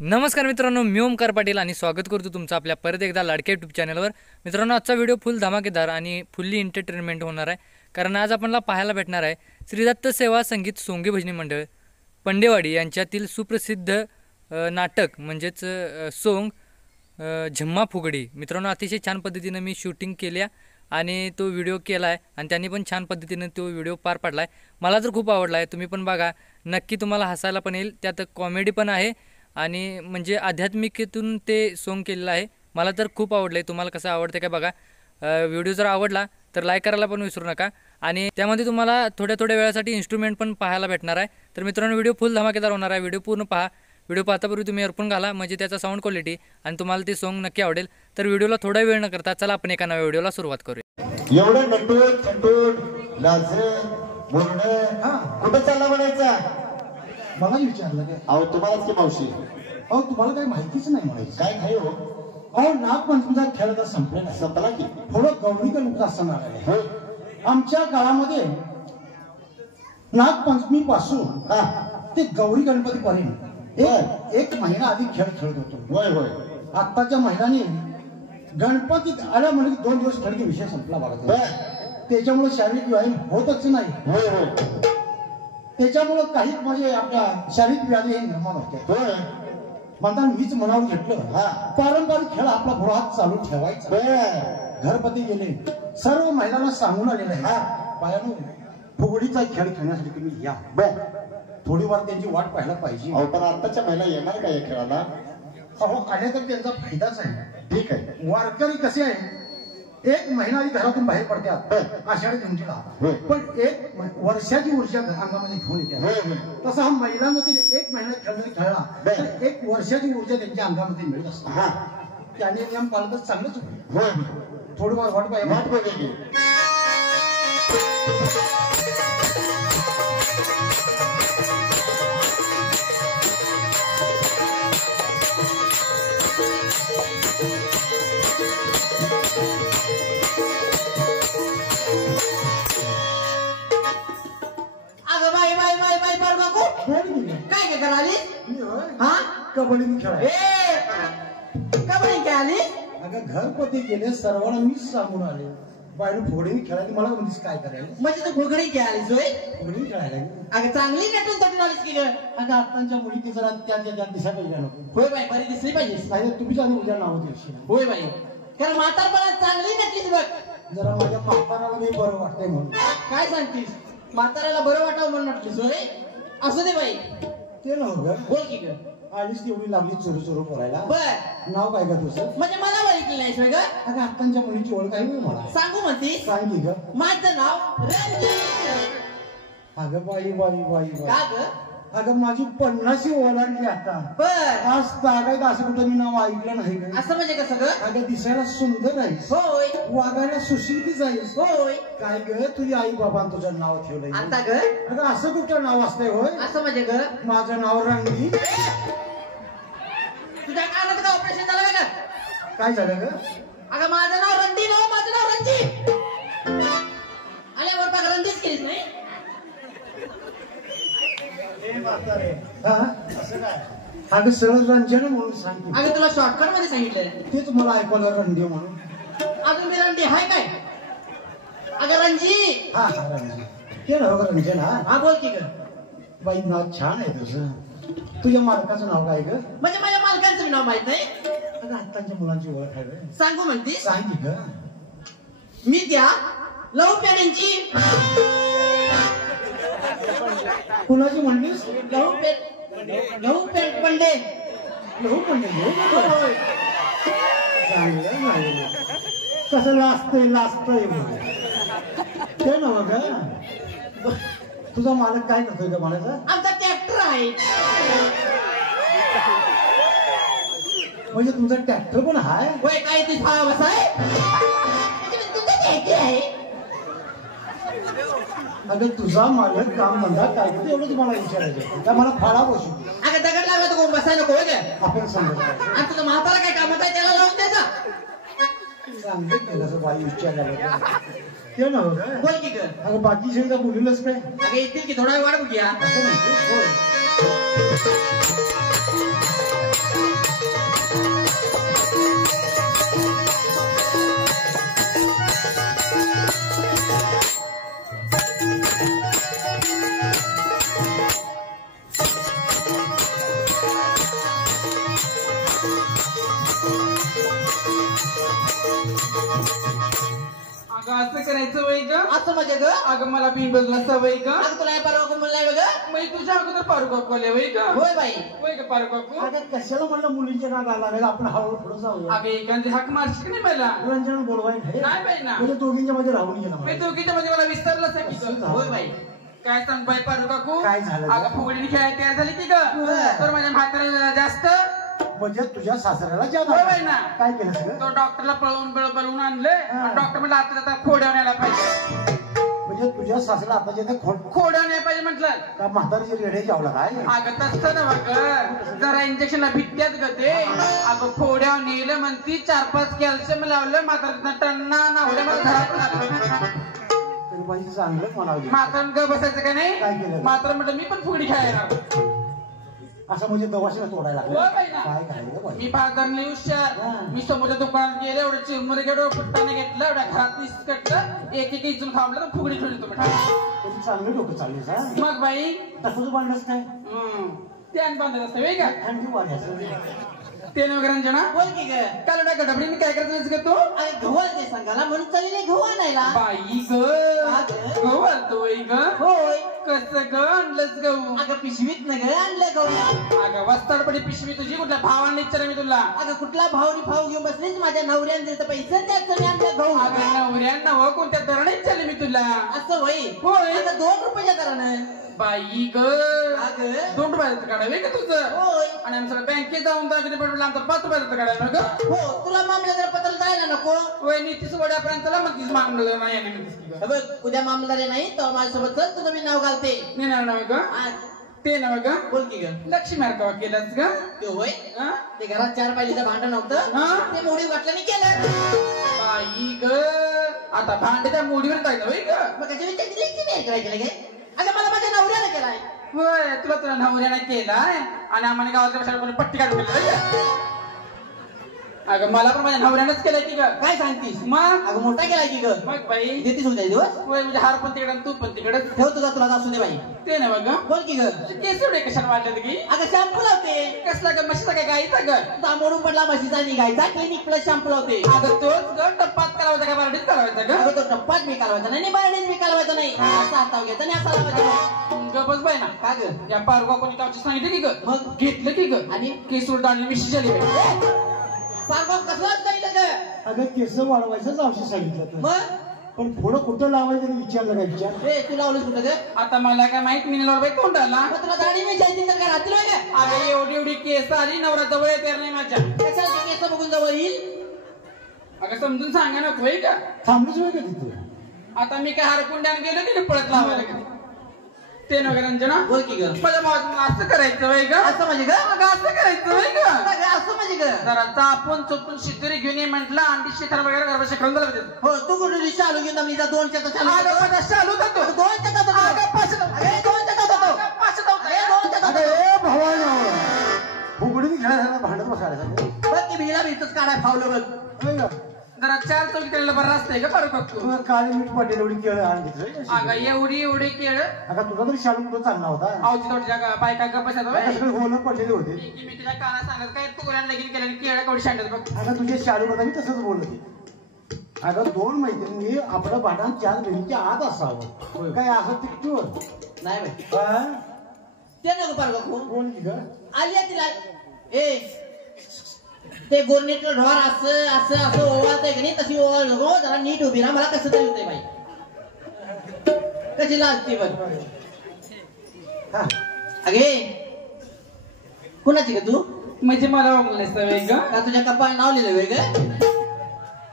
नमस्कार मित्रांनो, मी ओमकार पाटील आणि स्वागत करतो तुमचं आपल्या परत एकदा लाडक्या यूट्यूब चॅनलवर। मित्रांनो, आजचा व्हिडिओ फुल धमाकेदार आणि फुल्ली एंटरटेनमेंट होणार आहे, कारण आज आपल्याला पाहायला भेटणार आहे श्री दत्त सेवा संगीत सोंगे भजनी मंडळ पंडेवाडी यांच्यातील सुप्रसिद्ध नाटक म्हणजेच सोंग झम्मा फुगडी। मित्रांनो, अतिशय छान पद्धतीने मी शूटिंग केल्या आणि तो व्हिडिओ केला आहे आणि त्यांनी पण छान पद्धतीने तो व्हिडिओ पार पाडला आहे। मला तर खूप आवडला आहे, तुम्ही पण बघा, नक्की तुम्हाला हसायला पण येईल। त्यात कॉमेडी पण आहे आणि म्हणजे आध्यात्मिकेतून ते सोंग केलेलं आहे। मला तर खूप आवडलं आहे, तुम्हाला कसं आवडतं काय बघा। व्हिडिओ जर आवडला तर लाईक करायला पण विसरू नका आणि त्यामध्ये तुम्हाला थोड्या वेळासाठी इन्स्ट्रुमेंट पण पाहायला भेटणार आहे। तर मित्रांनो, व्हिडिओ फुल धमाकेदार होणार आहे, व्हिडिओ पूर्ण पहा। व्हिडिओ पाहतापूर्वी तुम्ही इयरफोन घाला, म्हणजे त्याचा साऊंड क्वालिटी आणि तुम्हाला ते सोंग नक्की आवडेल। तर व्हिडिओला थोडा वेळ न करता चला आपण एका नव्या व्हिडिओला सुरुवात करूया। एवढं नटून लाजरे बोलणे कुठं चालला म्हणायचा? मला विचारलं काय? अहो तुम्हालाच की मावशी। अहो तुम्हाला काही माहितीच नाही म्हणायचं काय नाही हो। अहो नागपंचमीचा खेळ तर संपलेला आहे, संपला की थोडं गौरी गणपतीचा सण आलेला आहे। होय, आमच्या काळामध्ये नागपंचमी पासून ते गौरी गणपती पर्यंत एक महिना आधी खेळ खेळत होतो। होय होय। आत्ताच्या महिलांनी गणपती आल्या म्हणजे 2 दिवस खेळ की विषय संपला बघा। त्याच्यामुळे शारीरिक व्यायाम होतच नाही। होय होय। त्याच्यामुळे काही म्हणजे आपल्या शारीरिक व्याधी हे निर्माण होते। होय, म्हणता मीच म्हणावं घेतलं पारंपरिक खेळ आपला पुढात चालू ठेवायचा। घरपती गेले, सर्व महिलांना सांगून आलेलं आहे पायानो फुगडीचा खेळ खेळण्यासाठी तुम्ही या, थोडी वार त्यांची वाट पाहायला पाहिजे। अहो पण आताच्या महिला येणार का या खेळाला? अहो आल्या तर त्यांचा फायदाच आहे। ठीक आहे, वारकरी कसे आहे, 1 महिना आधी घरातून बाहेर पडतात आषाढी दिवशीला, पण 1 वर्षाची ऊर्जा अंगामध्ये घेऊन येते। तसं हा महिलांमध्ये 1 महिना खेळला तर 1 वर्षाची ऊर्जा त्यांच्या अंगामध्ये मिळत असते। त्याने नियम पाळलं तर चांगलंच होईल। थोडी वार वाट पाहिजे। काय कराली? कबड्डी खेळायला। कबड्डी खेळाली? अगं घरपती गेले, सर्वांना मीच सांगून आले बाहेर फुगडी खेळायला। मला म्हणतेस काय करायला? म्हणजे तू फुगडी खेळालीस होय? फुगडी खेळायला अगं चांगली नटून तटून आलीस की ग? अगं आत्ताच्या मुली ती जरा त्या दिसा पाहिजे नको? होय बाई, बरी दिसली पाहिजे। नाही तुम्ही जाणे उद्या नाव देशील। होय बाई, कारण म्हातारपणात चांगली नटलीस बघ। जरा माझ्या म्हाताराला मी बरं वाटतंय म्हणून। काय सांगतीस? म्हाताऱ्याला बरं वाटावं म्हणून नटलीस होय? असू दे बाई, ते नव्ह ग, बोल की ग। आलीच तेवढी लागली चोरू चोरू करायला। बर, नाव काय का तुझं? म्हणजे मला बघितली नाहीस ग? अगं आत्ताच्या मुलीची ओळख आहे मला, सांगू म्हणतीस? सांग की ग। माझं नाव रंजित। अगं बाई बाई बाई का बाई, ग? अगं माझी 50 ओलांडली आता। बर, आज तागायत असं कुठं मी नाव ऐकलं नाही ग। असं म्हणजे कसं ग? अगं दिसायला सुंदर आहेस, होय वागायला सुशिक्षित आहेस। होय। काय ग तुझी आई बाबा तुझं नाव ठेवलंय? आता ग? अगं असं कुठं नाव असतंय होय? असं म्हणजे ग? माझं नाव रंगी। तुझ्या कानात का ऑपरेशन झालं का ग? काय झालं ग? अगं माझं नाव रणदीप, माझं नाव रणजित। आल्यावर बघ रणदीप केलीस नाही? अगं सरळ रंजन म्हणून सांगितलं। अगं तुला शॉर्टकट मध्ये सांगितलं, तेच मला ऐकवलं रंडी म्हणून। अगं मी रणदी हाय काय? अगं रणजी। हा रंजन, ते नव्ह रंजन। हा बोल की ग। बाई नाव छान आहे तुझं। तुझ्या मालकाचं नाव काय ग? म्हणजे माझ्या मालकांचं नाव माहित नाही? अगं आत्ताच्या मुलांची ओळख आहे ग, सांगू म्हणतीस? सांग की ग। मी त्या लव पेड्यांची। कुणाची म्हणलीस? लहू पेट पंडे। लहू पण होय। चांगलं नाही, कसं लाजतंय ते नव्ह ग। तुझा मालक काय करतोय ग म्हणायचं? आमचा ट्रॅक्टर आहे। म्हणजे तुमचा ट्रॅक्टर पण हाय? होय, काय ती बस आहे? तुमचं ट्रॅक्टर आहे? अगं तुझा मालक काम धंदा काय करतो एवढं तुम्हाला विचारायचं का? मला फाडा बसू। अगं दगड लागला तर कोण बसायला नको ग? आपण सांगत आणि तुझं म्हातारा काय कामात आहे त्याला लावून द्यायचा? सांगते केलं बाई विचारायला ते नव्ह ग। बोल की ग। अगं बाकी शेळीला बोलूनच काय? अगं येतील की थोडा वेळ वाट बघूया। असं म्हणते होय। अगं असं करायचं वय ग असं म्हणजे ग अगं मला बिनबजला सवय ग अगं तुला हे परवा म्हणलाय ग मी तुझ्या अगोदर पारू काकू आले वय ग होय बाई वय ग पारू काकू अगं कशाला म्हणलं मुलींच्या नाद आला आपण हळूहळू पुढे जाऊया. अगं एखादी हाक मारशील की नाही मला रंजन बोलवाय नाही बाई ना म्हणजे दोघींच्या मध्ये राहून गेला मी दोघीच्या मध्ये मला विसरलंच आहे की ग. होय बाई काय सांग बाई पारू काकू काय झालं ग? अगं फुगडीने खेळायला तयार झाली की ग तर माझ्या म्हाताऱ्याला जास्त म्हणजे तुझ्या सासऱ्याला होय ज्या बाई ना काय केलं सगळं तो डॉक्टरला पळवून आणले डॉक्टर म्हणलं आता जाता खोड्यावर न्यायला पाहिजे म्हणजे तुझ्या सासऱ्याला आता जे खोड्यावर न्यायला पाहिजे म्हटलं का म्हातारीचे रेडे जावला काय अगं तसं ना बघ जरा इंजेक्शनला भित्त्यात ग ते अगं खोड्यावर नेलं म्हणती 4-5 कॅल्शियम लावलं मात्र टन्ना नावलं मला घरात तरी पाहिजे चांगलं म्हणावं मात्र ग बसायचं का काय नाही केलं? मात्र म्हटलं मी पण फुगडी खेळायला असं म्हणजे दवाशीला तोडायला होय बाई ना. काय करायचं बाई? मी बाजारला हुशार मी समोरच्या दुकानात गेले एवढं चिरमुरे गेलो फुट्टाने घेतलं एवढ्या घरात निसकटलं एक इचून खावलं तर फुगडी खेळतो म्हटलं तुझी चांगलं डोकं चाललीस हा मग बाई तसंच बांधलंस काय ते आणि बांधत असतं वेग का थंडी वाढली असं ते नव्हे रंजना बोल की ग काल एवढ्या गडबडीने काय करायचं ग तू अरे गहू आणते सांगायला म्हणून चालले गहू आणायला बाई ग गहू आणतोय ग होय कसं ग आणलंच गहू अगं पिशवीत न ग आणलं गहू अगं वस्ताडपडी पिशवी तुझी कुठल्या भावाने विचार मी तुला अगं कुठला भावनी भाव घेऊन बसलीस माझ्या नवऱ्याने दिलं पैसे त्याचं मी आणलं गहू अगं नवऱ्यांना हो कोणत्या दराने विचारले मी तुला असं होय होय. अगं 2 रुपयाच्या दरानं बाई ग अगं 2 रुपयाचं काढावे का तुझं होय आणि आमचं बँकेत जाऊन दाखवते पडलं आमचं 5 रुपयाचं काढायला ग हो तुला मामलेदार पत्र जायला नको वय नीतीश वड्यापर्यंत चला मग तीच मागलं नाही आणि म्हणतेस की ग. बघ उद्या मामलेदार नाही तर माझ्यासोबत चल तुझं मी नाव घालते नेणार नव्हे ग आ, ते नव्हे ग बोल की ग लक्ष्मी मार्कावा केलंस ग ते होय हा? ते घरात 4 पायलीचं भांडण नव्हतं हा? ते मोडी वाटल्याने केलं बाई ग आता भांडे त्या मोडीवर टाकलं होय ग मग त्याच्या विचार करायचं काय अगं मला माझ्या नवऱ्याला केलाय होय तुला नवऱ्याने केलाय आणि आम्हाला गावातल्या कशाला कोणी पट्टी काढून दिली अगं मला पण माझ्या नवऱ्यानेच केलंय की ग काय सांगतीस मग अगं मोठा केलाय की ग मग बाई देतीस उद्या दिवस होय म्हणजे हार पण तिकडे तू पण तिकडे ठेव तुझा तुला असू दे बाई ते ना बघ बोल की ग केस एवढे कशाला वाटत की अगं शॅम्पू लावते कसला ग म्हशीचा काय गाईचा ग मोडून पडला म्हशीचा निघायचा क्लिनिक प्लस शॅम्पू लावते अगं तोच ग टप्पात करावायचा का बारडीत करावायचा ग अगं तो टप्पाच मी कालवायचा नाही बाहेर मी कालवायचा नाही असा हाताव घ्यायचा आणि असा लावायचा ग बस बाय ना का ग या पारवा कोणी कावची सांगितलं की ग मग घेतलं की ग आणि केस उलटाडली मिशी झाली पारगाव कसला सांगितलं ग अगं केस वाढवायचंच औषध सांगितलं तर मग पण पुढं कुठं लावायचं ते विचारलं काय विचार ए तू लावलंस कुठं ग आता मला काय माहित मी बाई तोंडाला मग तुला दाढी नाही जायची तर काय राहतील का अगं एवढी एवढी केस आली नवरा जवळ येते नाही माझ्या कशाला तू केस बघून जवळ येईल अगं समजून सांगा नको होय का थांबलीच वेळ का तिथे आता मी काय हारकुंड्याने गेलो की नाही पळत लावायला का ते नका रंजना बोल की ग माझ्या भावाचं असं करायचं वय ग असं म्हणजे ग अगं असं करायचं वय ग असं म्हणजे ग जरा चापून चोपून शितोरी घेऊन ये म्हटलं अंडी शिकार वगैरे घरबा शेकडून झालं पाहिजे हो तू कुठे चालू घेऊन मी 2 चालू अगं पण चालू जातो 2 होतो अगं पाचशे अरे 2 होतो अगं पाचशे जाऊ अरे 2 अगं ए भावानो फुगडीने खेळायला भांडत बसायला बघ की भिला भीतच काढाय फावलं बघ जरा 4 चौकी केलेलं बरं असतंय का बरं बघतो काळी मीठ पडलेली एवढी केळ आणून घेतलं अगं एवढी एवढी केळ अगं तुझा तरी शालू कुठं चालला होता आवची तोडच्या बायका गप्पा सगळे होणं पडलेले होते मी तुझ्या कानात सांगत काय तू लगीन केलं केळ कवडी शांडत बघ अगं तुझे शालू होता मी तसंच बोलत अगं 2 मैत्रिणी आपलं भांडण 4 भिंतीच्या आत असावं काय असं तिकटूर नाही बाई ते नको पारगाव कोण की ग आली तिला ए ते गोरनीतलं ढोर असं असं असं ओवाळतंय की नाही तशी ओवाळ नको जरा नीट उभी राहा मला कसं तरी होतंय बाई कशी लाजते बघ हा अगे कुणाची ग तू म्हणजे मला वागलं सवय ग का तुझ्या कपाळ नाव लिहिलं वेग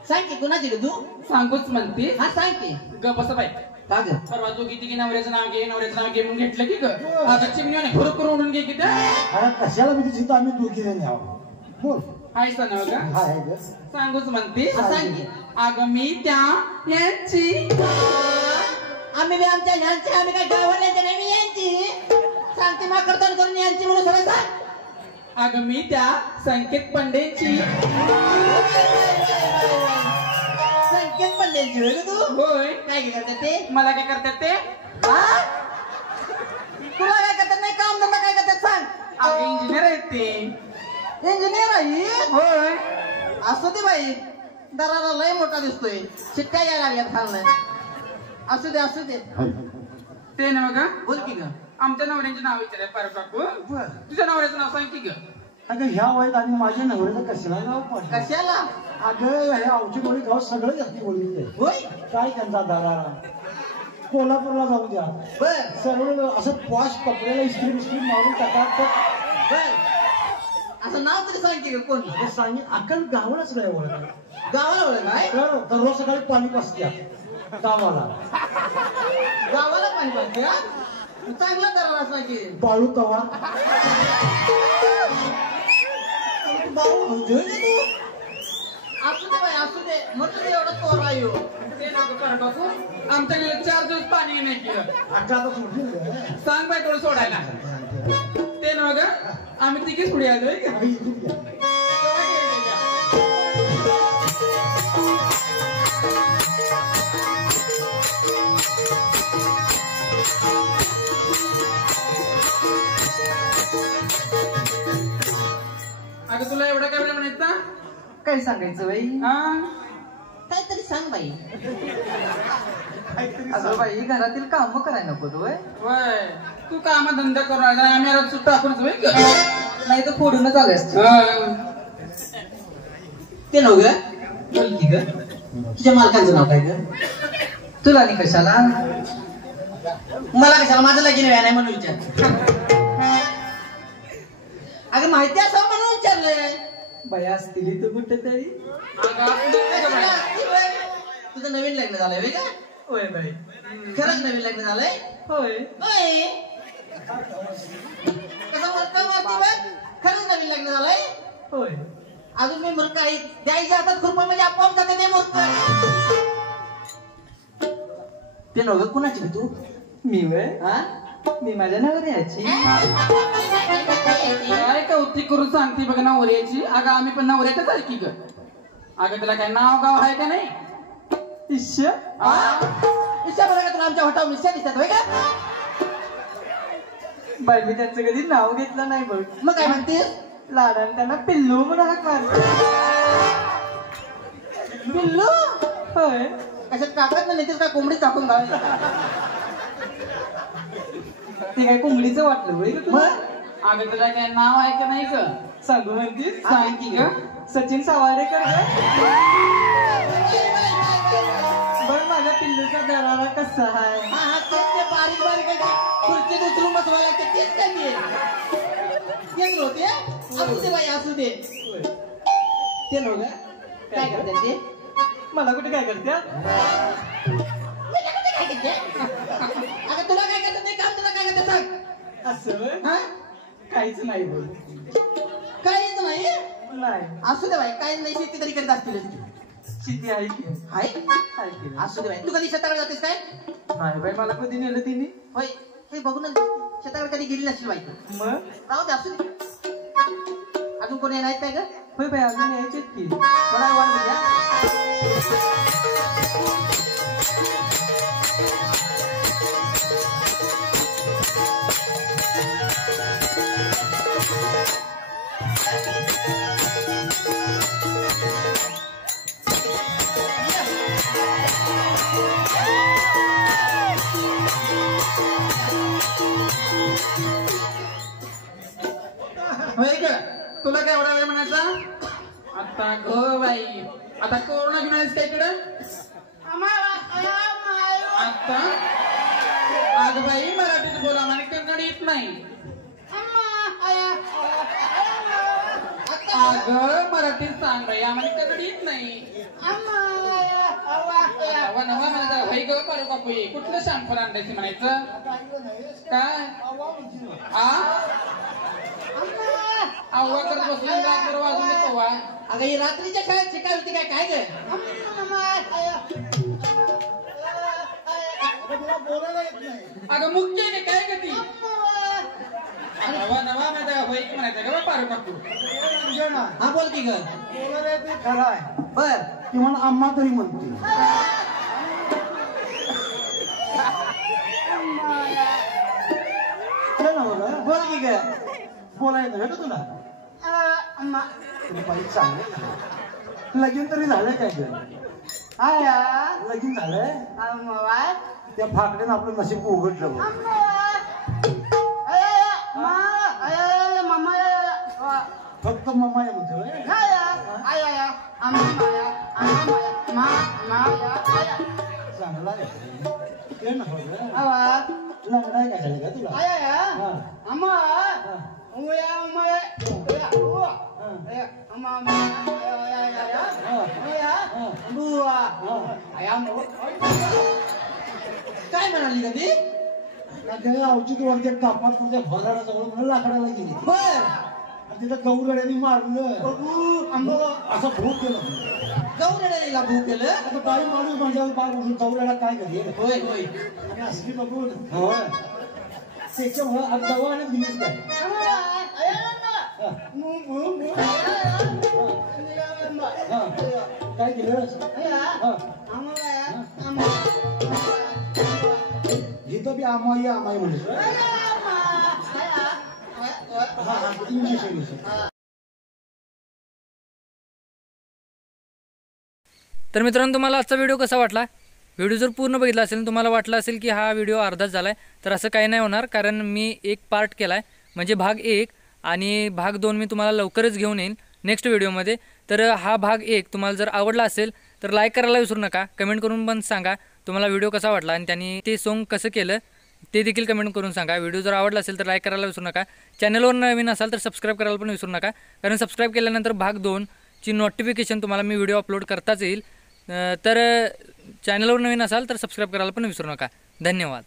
सांग की कुणाची ग तू सांगूच म्हणते हा सांग की ग बस बाई का ग परवा तू किती की नवऱ्याचं नाव घे नवऱ्याचं नाव घे म्हणून घेतलं की ग आता चिमणीने घोर करून उडून घे की अगं कशाला मी तिथं आम्ही दोघी जण यावं बोल हाय सनव ग हा आहे ग सांगूच म्हणते हा, सांग की अगं मी त्या यांची आम्ही बी आमच्या ह्यांची आम्ही काय गावाल्यांच्या नाही मी यांची सांगते मा करताना करून यांची म्हणून सगळं सांग अगं मी त्या संकेत पंडेची संकेत पंड्यांची होय ग तू होय काय काय करतात ते मला काय करतात ते हा? तुला काय करतात नाही काम धंदा काय करतात सांग अगं इंजिनियर आहेत ते इंजिनियर आहे होय असं ते बाई दरारा लय मोठा दिसतोय शिट्ट्या यायला लागल्यात खाल्लं असू दे ते ना बघा बोल की ग आमच्या नवऱ्यांचे नाव विचाराय पारू काकू बर तुझ्या नवऱ्याचं नाव सांग की ग अगं ह्या वयात आणि माझ्या नवऱ्याचं कशाला नाव पडलं कशाला अगं हे आमची गोळी गाव सगळं जास्ती बोलली होय काय त्यांचा दरारा कोल्हापूरला जाऊ द्या बर सर्व असं पॉश कपड्याला इस्त्री मारून टाकतात बर असं नाव तरी सांग की ग कोण हे सांगितलं अक्कल गावालाच नाही ओळख गावाला ओळख आहे तर रोज सकाळी पाणी पाजत्या गावाला गावाला पाणी पाहिजे हा? चांगला दरारा सांग की बाळू तवा तू बाबू म्हणतोय ना तू असू दे बाई असू दे म्हणतो ते एवढा तोरा येऊ ते ना ग पारू काकू आमच्याकडे 4 दिवस पाणी नाही केलं अक्का आता सोडली सांग बाई थोडं सोडायला ते ना ग आम्ही तिघीच पुढे आलोय का अगं तुला एवढं काय म्हणायचं ना काय सांगायचं बाई हा काहीतरी सांग बाई अगं बाई घरातील काम करायला नको तू वय तू काम धंदा करून आला आम्ही आता सुट्टा आपणच होईल का नाही तर फोडूनच आले असते हा. ते नव ग बोल की ग तुझ्या मालकांचं नाव काय ग तुला नाही कशाला मला कशाला माझं लगीन व्हाय नाही म्हणून विचार अगं माहिती असं म्हणून विचारलंय बाई असतील तर कुठे तरी अगं, आपण नाही का बाई? तुझं नवीन लग्न झालंय होय का होय बाई खरंच नवीन लग्न झालंय होय होय कसं म्हणतो मारती बघ खरंच नवीन लग्न झालंय होय अजून मी मूर्ख आहे द्यायच्या हातात खुरपा म्हणजे आपोआप जाते ते मूर्ख ते नव्हे कुणाची बी तू मी वय हा मी माझ्या नवऱ्याची काय कौतिक करून सांगते बघ नवऱ्याची अगं आम्ही पण नवऱ्याच्याच आहे की ग अगं तुला काय नाव गाव आहे का नाही इश्य इच्छा बघा का तुला आमच्या हॉटावर निश्चय दिसतात होय का बाई मी त्यांचं कधी नाव घेतलं नाही बघ मग काय म्हणतेस लाडाने त्यांना पिल्लू म्हणून हाक मारते पिल्लू होय कशात काकत नाही का कोंबडी टाकून घाल ते काय कोंबडीचं वाटलं होय का तुला? मग अगं तुला काय नाव आहे का नाही ग सांगू म्हणतीस सांग की ग सचिन सावाडेकर बघ माझ्या पिल्लूचा दरारा कसा आहे हा हा ते बारीक बारीक आहे खुर्चीत उतरून बसवा लागते तेच काय मी तेच होते असू दे बाई असू दे ते लोक काय करतात ते मला कुठे काय करते काय करते अगं तुला काय करतात ते काम तुला काय करतात सांग असं होय? हा काहीच नाही बोल काहीच नाही नाही असू दे बाई काही नाही शेती तरी करीत असतील शेती आहे की हाय आहे की नाही? असू दे बाई तू कधी शेताकडे जातेस काय नाही बाई मला कधी नेलं तिने होय हे बघूनच शेताकडे कधी गेली नसेल बाई मग राहू दे असू दे अजून कोणी नाहीत काय ग होय बाई अजून यायचेत की थोडा वाट बघूया होय ग तुला काय एवढा वेळ म्हणायचा आता ग बाई आता कोरोना घेऊन आहेस का इकडं आता अग बाई मराठीत बोला मला कन्नड येत नाही अग मराठीत सांग बाई आम्हाला कन्नड येत नाही नवा नवा मला जरा भाई ग पारू बापू कुठलं शॅम्पल आणलायचं म्हणायचं काय आव्हा करत बसून रात्र वाजून देतो वा अगं ही रात्रीच्या खेळात शिकाय होती काय काय ग अगं मुख्य आहे काय का ती नवा नवा माझा भाई म्हणायचं ग पारू बापू हा बोल की ग खरं आहे बर ती म्हणून आम्हा तरी म्हणते काय ना बघा बोल की ग बोलायचं का तुला तुला बाई चांगलं लगीन तरी झालंय काय ग? आया लगीन झालंय अम्मा त्या फाकड्यानं आपलं नशीब उघडलं बघ. फक्त मम्मा आहे म्हणतोय. चांगला आहे ते ना लग्न आहे काय झालं का तुला? काय म्हणाली का ती? औचित वरच्या कापात तुझ्या भराडाजवळ म्हणून लाकडाला गेली बर तिथं गौरड्याने मारलं असं भूत केलं. गौरड्याला भू केलं. आता बाई माणूस म्हणजे बाळ उठून गौरड्याला काय करेल? होय होय आणि असली बघून त्याच्यामुळं आता दवा आणि दिलीच काय काय केलं? इथं बी आमाई आमाई म्हणतो. तर मित्रांनो तुम्हाला आजचा व्हिडिओ कसा वाटला? व्हिडिओ जर पूर्ण बघितला असेल तुम्हाला वाटलं असेल की हा व्हिडिओ अर्धाच झाला आहे, तर असं काही नाही होणार, कारण मी एक पार्ट केला आहे म्हणजे भाग 1 आणि भाग 2 मी तुम्हाला लवकरच घेऊन येईन नेक्स्ट व्हिडिओमध्ये. तर हा भाग 1 तुम्हाला जर आवडला असेल तर लाईक करायला विसरू नका. कमेंट करून पण सांगा तुम्हाला व्हिडिओ कसा वाटला आणि त्यांनी ते सॉन्ग कसं केलं ते देखील कमेंट करून सांगा. व्हिडिओ जर आवडला असेल तर लाईक करायला विसरू नका. चॅनलवर नवीन असाल तर सबस्क्राईब करायला पण विसरू नका, कारण सबस्क्राईब केल्यानंतर भाग 2ची नोटिफिकेशन तुम्हाला मी व्हिडिओ अपलोड करताच येईल. तर चॅनलवर नवीन असाल तर सबस्क्राईब करायला पण विसरू नका. धन्यवाद.